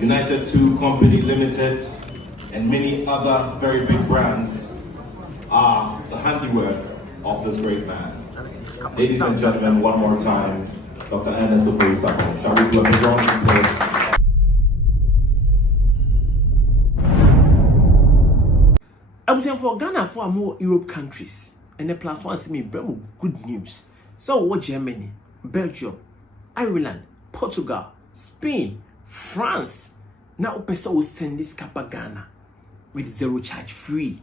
United 2 Company Limited, and many other very big brands are the handiwork of this great man. Ladies and gentlemen, one more time, Dr. Ofori Sarpong. Shall we do a big round of applause? I was saying for Ghana, for more Europe countries, and the plus one see me very good news. So what Germany, Belgium, Ireland, Portugal, Spain, France. Now person will send this Kappa Ghana with zero charge free.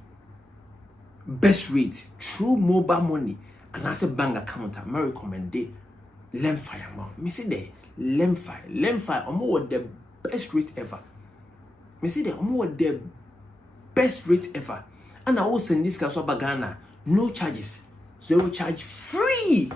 Best rate through mobile money and as a bank account. I recommend it. Lemfi amount. Me see there. Lemfi almost the best rate ever. Me see there almost the best rate ever. And I will send this Kappa Ghana. No charges. Zero charge free.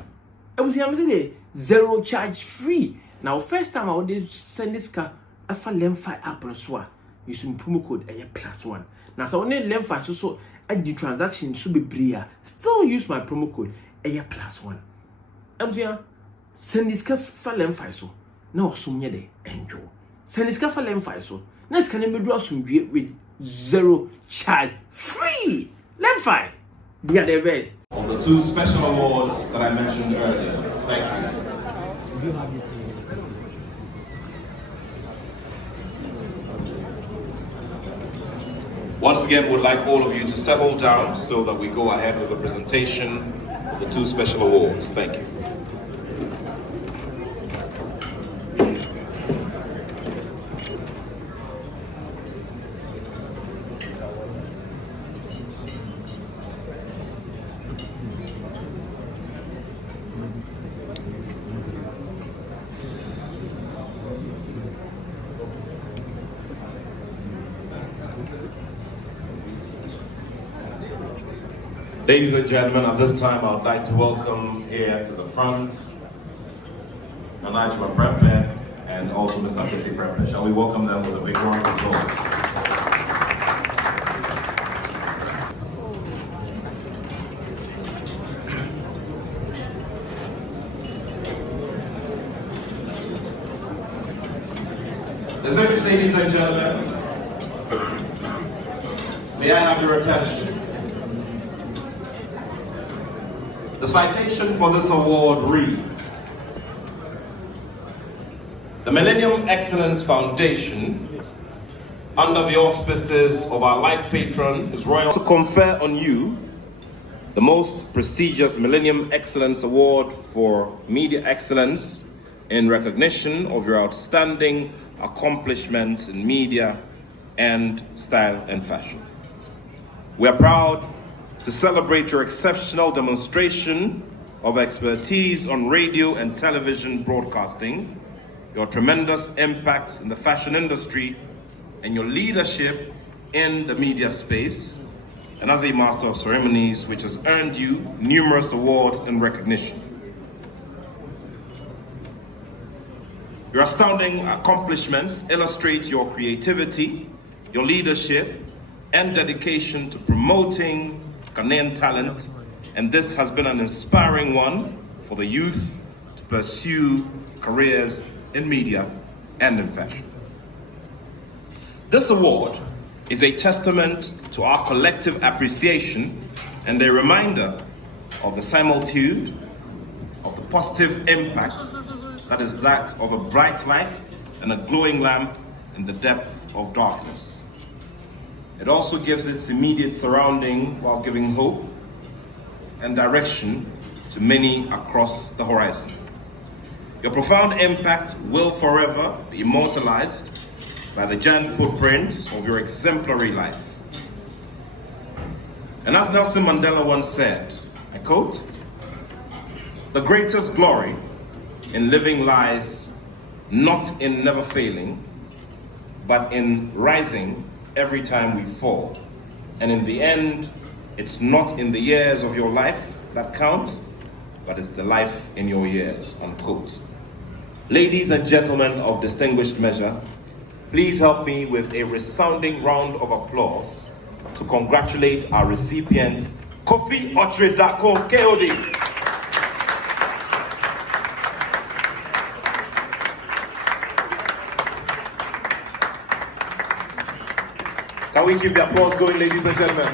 I will say there. Zero charge free. Now first time I would send this car afa Lemfi app on so using promo code +1. Now so only Lemfi so the transaction should be bria. Still use my promo code +1. I'm saying send this car for Lemfi so. Now so me dey enjoy. Send this car for Lemfi so. Next can be do some with zero charge free. Lemfi, they are the best. On the 2 special awards that I mentioned earlier. Thank you. Once again, would like all of you to settle down so that we go ahead with the presentation of the 2 special awards. Thank you. Ladies and gentlemen, at this time I would like to welcome here to the front Management Prempe and also Mr. Kisi Prempe. Shall we welcome them with a big round of applause? Distinguished ladies and gentlemen, may I have your attention? The citation for this award reads, the Millennium Excellence Foundation, under the auspices of our life patron, His Royal, to confer on you the most prestigious Millennium Excellence Award for Media Excellence in recognition of your outstanding accomplishments in media and style and fashion. We are proud to celebrate your exceptional demonstration of expertise on radio and television broadcasting, your tremendous impact in the fashion industry, and your leadership in the media space, and as a Master of Ceremonies, which has earned you numerous awards and recognition. Your astounding accomplishments illustrate your creativity, your leadership, and dedication to promoting Ghanaian talent, and this has been an inspiring one for the youth to pursue careers in media and in fashion. This award is a testament to our collective appreciation and a reminder of the similitude of the positive impact that is that of a bright light and a glowing lamp in the depth of darkness. It also gives its immediate surrounding while giving hope and direction to many across the horizon. Your profound impact will forever be immortalized by the giant footprints of your exemplary life. And as Nelson Mandela once said, I quote, "The greatest glory in living lies not in never failing, but in rising every time we fall, and in the end, It's not in the years of your life that count, but it's the life in your years, unquote. Ladies and gentlemen of distinguished measure, please help me with a resounding round of applause to congratulate our recipient, Kofi Darko, KOD. Can we keep the applause going, ladies and gentlemen?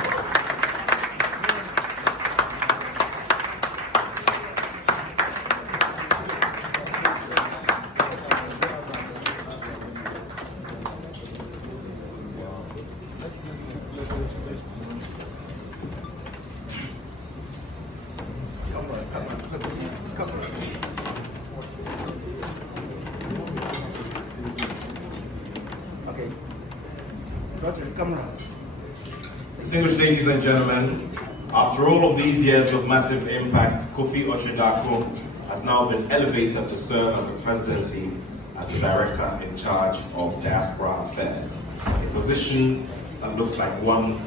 Distinguished ladies and gentlemen, after all of these years of massive impact, Kofi Darko has now been elevated to serve as the presidency as the director in charge of diaspora affairs, a position that looks like one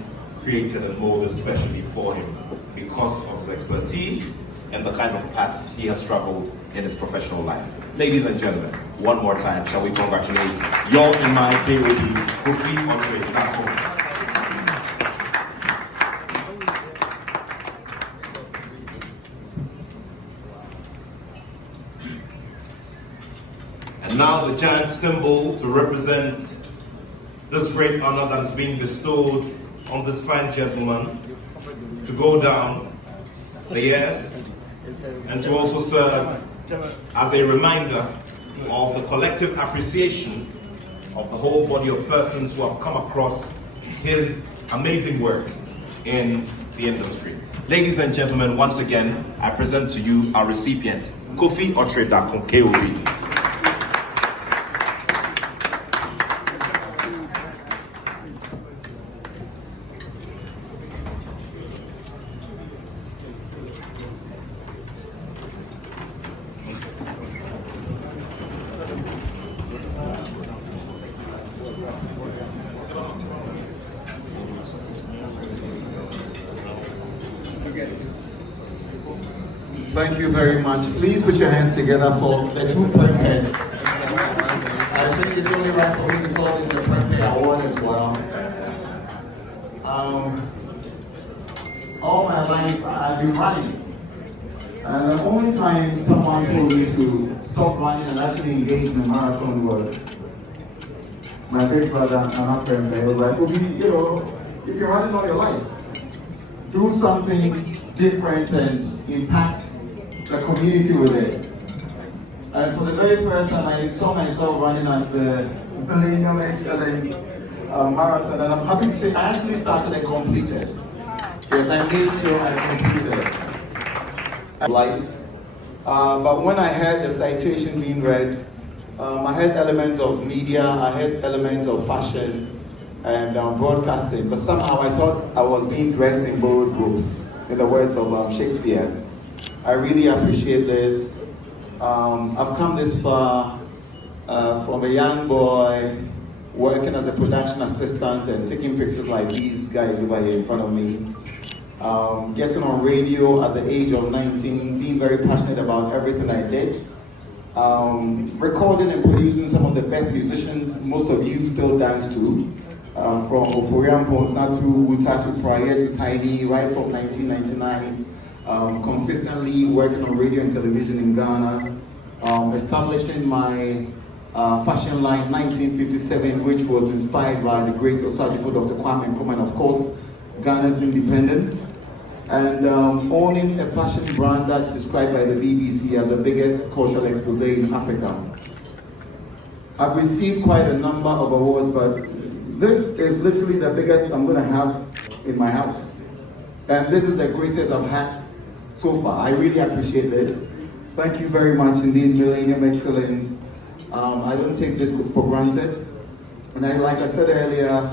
created and molded specially for him because of his expertise and the kind of path he has traveled in his professional life. Ladies and gentlemen, one more time, shall we congratulate your and my KOD, Kofi Darko. And now the giant symbol to represent this great honor that is being bestowed on this fine gentleman to go down the years and to also serve as a reminder of the collective appreciation of the whole body of persons who have come across his amazing work in the industry. Ladies and gentlemen, once again, I present to you our recipient, Kofi Darko, KOD. Thank you very much. Please put your hands together for the two printers. I think it's only right for me to call this the printer award as well. All my life I've been running. And the only time someone told me to stop running and actually engage in a marathon was my big brother and my friend. They was like, you know, if you're running all your life, do something different and impact the community with it. And for the very first time, I saw myself running as the Millennium Excellence Marathon, and I'm happy to say I actually started and completed. Yes, I made sure I completed. But when I heard the citation being read, I had elements of media, I had elements of fashion and broadcasting, but somehow I thought I was being dressed in borrowed robes, in the words of Shakespeare. I really appreciate this. I've come this far from a young boy working as a production assistant and taking pictures like these guys over here in front of me. Getting on radio at the age of 19, being very passionate about everything I did. Recording and producing some of the best musicians most of you still dance to. From Ofori to Wuta to Prior to Tiny, right from 1999. Consistently working on radio and television in Ghana, establishing my fashion line 1957, which was inspired by the great Osajifo Dr. Kwame Nkrumah, and of course, Ghana's independence, and owning a fashion brand that's described by the BBC as the biggest cultural expose in Africa. I've received quite a number of awards, but this is literally the biggest I'm going to have in my house. And this is the greatest I've had so far. I really appreciate this. Thank you very much indeed, Millennium Excellence. I don't take this for granted. And like I said earlier,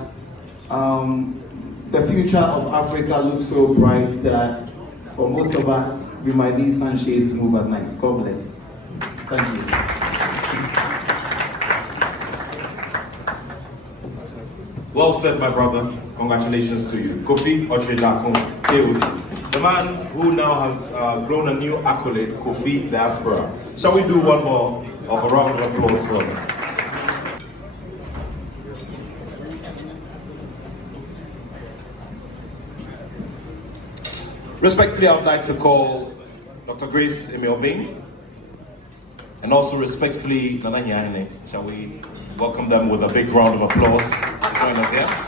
the future of Africa looks so bright that for most of us, we might need sunshades to move at night. God bless. Thank you. Well said, my brother. Congratulations to you. Kofi Darko. The man who now has grown a new accolade, Kofi Darko. Shall we do one more of a round of applause for him? Respectfully, I would like to call Dr. Grace Imiobing, and also respectfully, Nana Nyahene. Shall we welcome them with a big round of applause to join us here?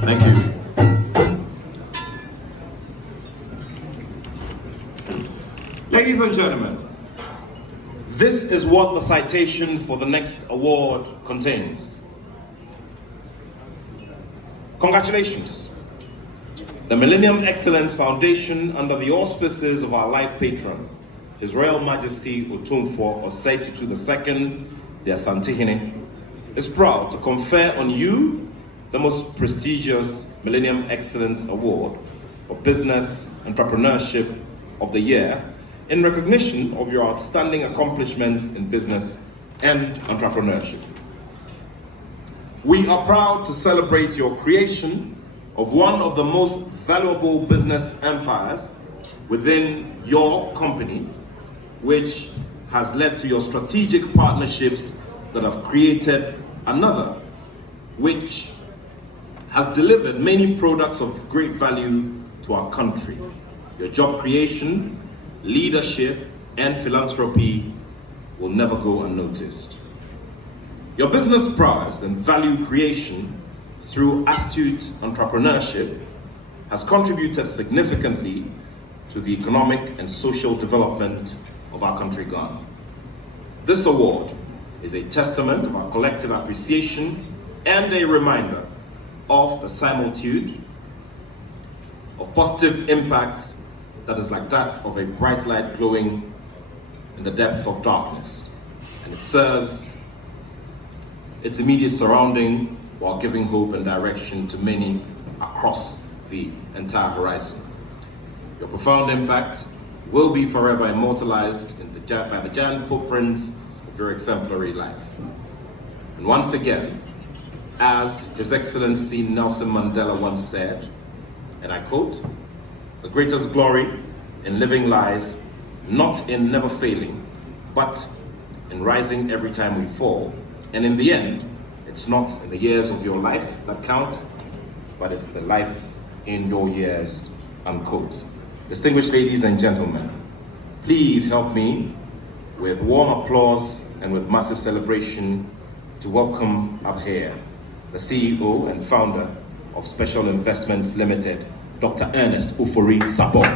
Thank you. Ladies and gentlemen, this is what the citation for the next award contains. Congratulations. The Millennium Excellence Foundation, under the auspices of our life patron, His Royal Majesty Otumfuo Osei Tutu II, the Asantehene, is proud to confer on you the most prestigious Millennium Excellence Award for Business Entrepreneurship of the Year in recognition of your outstanding accomplishments in business and entrepreneurship. We are proud to celebrate your creation of one of the most valuable business empires within your company, which has led to your strategic partnerships that have created another, which has delivered many products of great value to our country. Your job creation, leadership, and philanthropy will never go unnoticed. Your business prowess and value creation through astute entrepreneurship has contributed significantly to the economic and social development of our country, Ghana. This award is a testament of our collective appreciation and a reminder of the similitude of positive impact that is like that of a bright light glowing in the depth of darkness, and it serves its immediate surrounding while giving hope and direction to many across the entire horizon. Your profound impact will be forever immortalized in by the giant footprints of your exemplary life. And once again, as His Excellency Nelson Mandela once said, and I quote, "The greatest glory in living lies not in never failing, but in rising every time we fall. And in the end, it's not in the years of your life that count, but it's the life in your years," unquote. Distinguished ladies and gentlemen, please help me with warm applause and with massive celebration to welcome up here the CEO and founder of Special Investments Limited, Dr. Ernest Ofori Sarpong.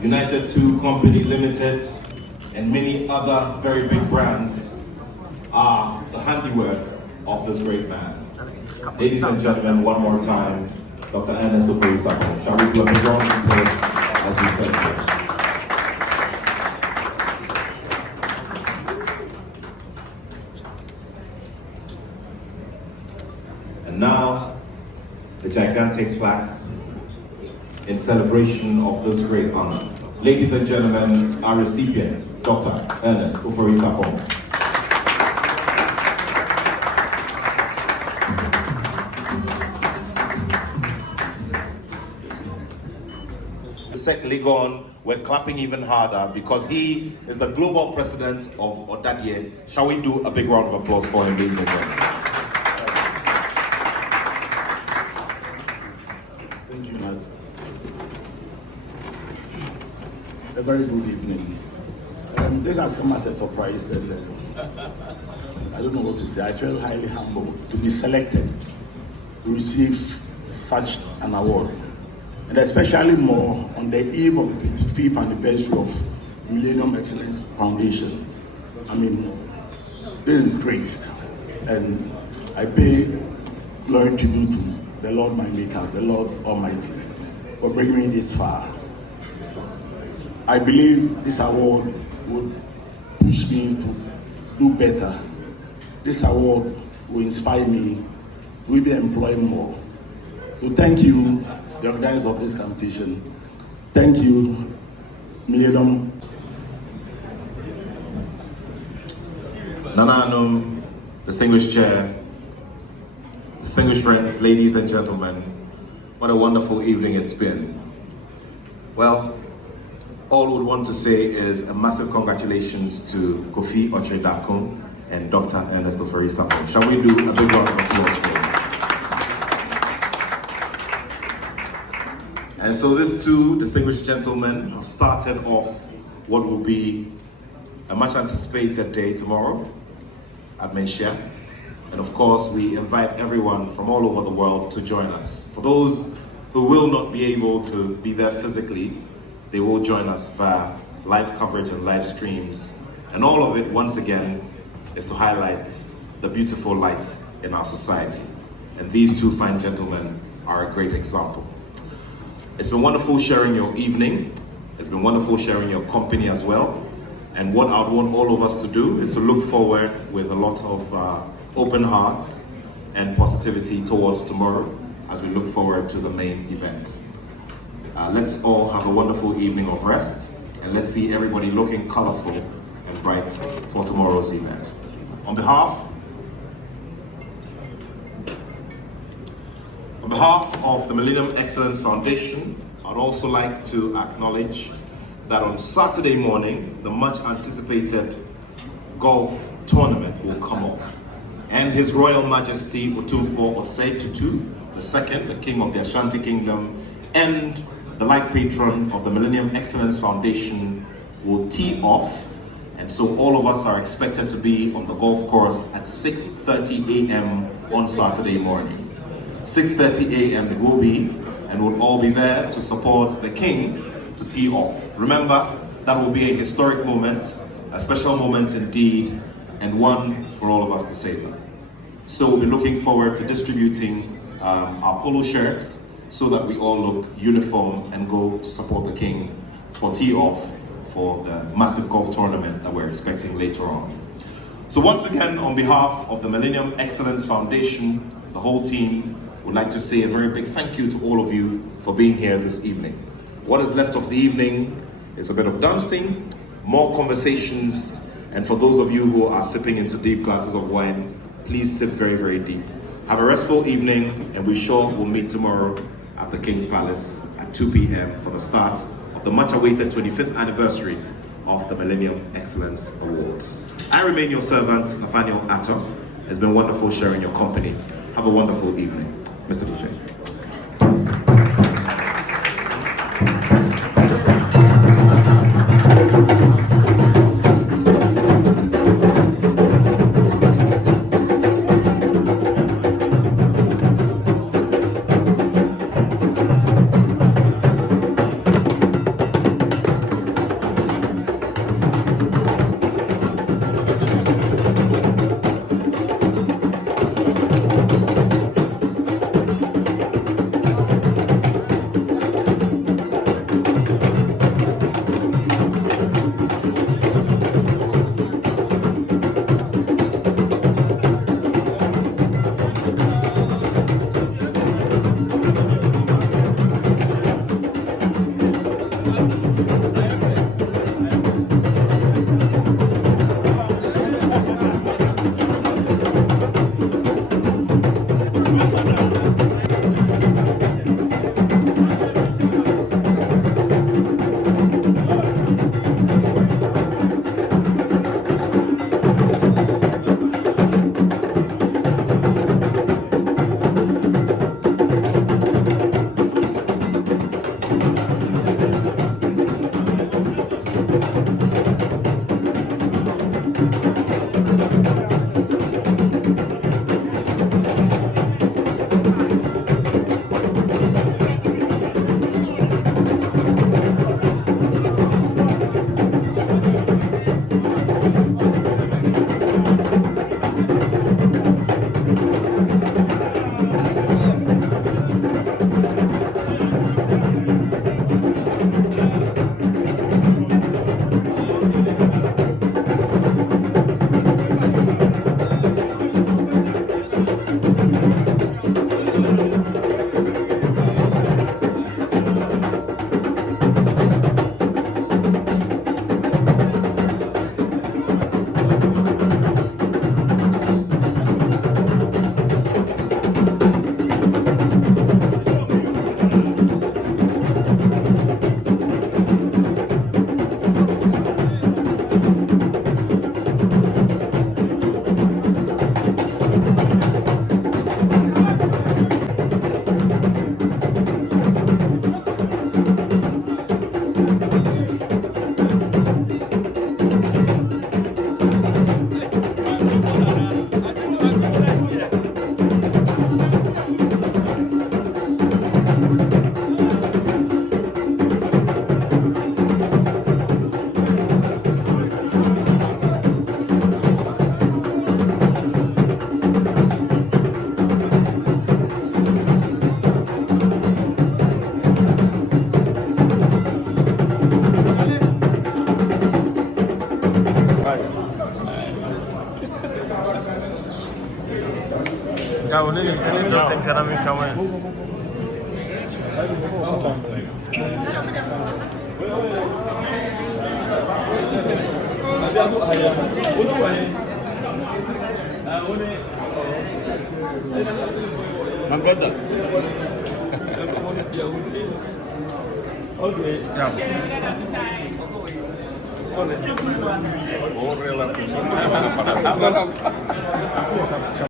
United 2 Company Limited, and many other very big brands are the handiwork of this great man. Ladies and gentlemen, one more time, Dr. Ernest Ofori Sarpong. Shall we do a big round of applause as we celebrate? And now, the gigantic plaque in celebration of this great honor. Ladies and gentlemen, our recipient, Dr. Ernest Ofori Sarpong. Secondly gone, we're clapping even harder because he is the global president of Odadie. Shall we do a big round of applause for him, ladies and gentlemen? Thank you, Naz. A very good evening. This has come as a surprise, and I don't know what to say. I feel highly humbled to be selected to receive such an award, and especially more on the eve of the 25th anniversary of Millennium Excellence Foundation. I mean, this is great, and I pay glory to you to the Lord my Maker, the Lord Almighty, for bringing me this far. I believe this award would push me to do better. This award will inspire me to even employ more. So thank you, the organizers of this competition. Thank you, Millennium. Nananum, distinguished chair, distinguished friends, ladies and gentlemen, what a wonderful evening it's been. Well, all we want to say is a massive congratulations to Kofi Darko and Dr. Ofori Sarpong. Shall we do a big round of applause for them? And so these two distinguished gentlemen have started off what will be a much anticipated day tomorrow at Malaysia. And of course, we invite everyone from all over the world to join us. For those who will not be able to be there physically, they will join us via live coverage and live streams. And all of it, once again, is to highlight the beautiful light in our society. And these two fine gentlemen are a great example. It's been wonderful sharing your evening. It's been wonderful sharing your company as well. And what I'd want all of us to do is to look forward with a lot of open hearts and positivity towards tomorrow as we look forward to the main event. Let's all have a wonderful evening of rest, and let's see everybody looking colorful and bright for tomorrow's event. On behalf of the Millennium Excellence Foundation, I'd also like to acknowledge that on Saturday morning, the much anticipated golf tournament will come off. And His Royal Majesty Otumfuo Osei Tutu II, the King of the Ashanti Kingdom, and the life patron of the Millennium Excellence Foundation will tee off. And so all of us are expected to be on the golf course at 6:30 a.m. on Saturday morning. 6:30 a.m. it will be, and we'll all be there to support the King to tee off. Remember, that will be a historic moment, a special moment indeed, and one for all of us to savor. So we'll be looking forward to distributing our polo shirts so that we all look uniform and go to support the King for tee off for the massive golf tournament that we're expecting later on. So once again, on behalf of the Millennium Excellence Foundation, the whole team would like to say a very big thank you to all of you for being here this evening. What is left of the evening is a bit of dancing, more conversations, and for those of you who are sipping into deep glasses of wine, please sip very, very deep. Have a restful evening, and we sure will meet tomorrow at the King's Palace at 2 p.m. for the start of the much-awaited 25th anniversary of the Millennium Excellence Awards. I remain your servant, Nathaniel Atto. It's been wonderful sharing your company. Have a wonderful evening. Mr. DJ. My brother. Okay. Yeah.